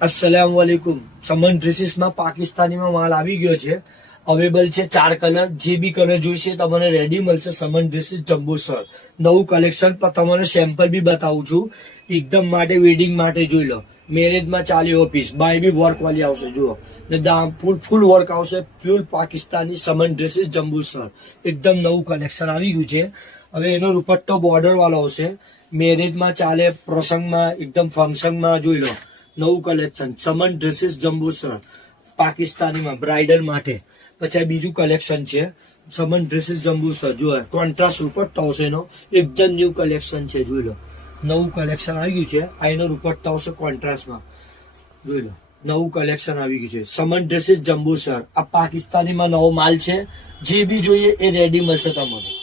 अस्सलाम वालेकुम। समन ડ્રેસીસમાં પાકિસ્તાનીમાં માલ આવી ગયો છે। અવેલેબલ છે 4 કલર। જે બી કલર જોઈશે તમને રેડી મળશે। સમન ડ્રેસીસ જમ્બો સર નવું કલેક્શન પર તમને સેમ્પલ બી બતાવું છું। એકદમ માટે વેડિંગ માટે જોઈ લો। મેરેજમાં ચાલે એવો પીસ બાય બી વર્ક વાળી આવશે। જુઓ ને દામ ફૂલ વર્ક આવશે। પ્યોર પાકિસ્તાની સમન ડ્રેસીસ જમ્બો સર એકદમ નવું કલેક્શન આવી ગયું છે। હવે એનો દુપટ્ટો બોર્ડર વાળો આવશે। મેરેજમાં ચાલે, પ્રસંગમાં, એકદમ ફંક્શનમાં જોઈ લો। નવું કલેક્શન સમન ડ્રેસીસ જમ્બો સર પાકિસ્તાનીમાં બ્રાઇડલ માટે। પછી બીજું કલેક્શન છે સમન ડ્રેસીસ જમ્બો સર। જો કોન્ટ્રાસ્ટ દુપટ્ટો આવશે એનો એકદમ ન્યૂ કલેક્શન છે। જોઈ લો નવું કલેક્શન આવી ગયું છે। આ એનો દુપટ્ટો આવશે કોન્ટ્રાસ્ટમાં। જોઈ લો નવું કલેક્શન આવી ગયું છે સમન ડ્રેસીસ જમ્બો સર। આ પાકિસ્તાનીમાં નવો માલ છે। જે બી જોઈએ એ રેડી મળશે તમને।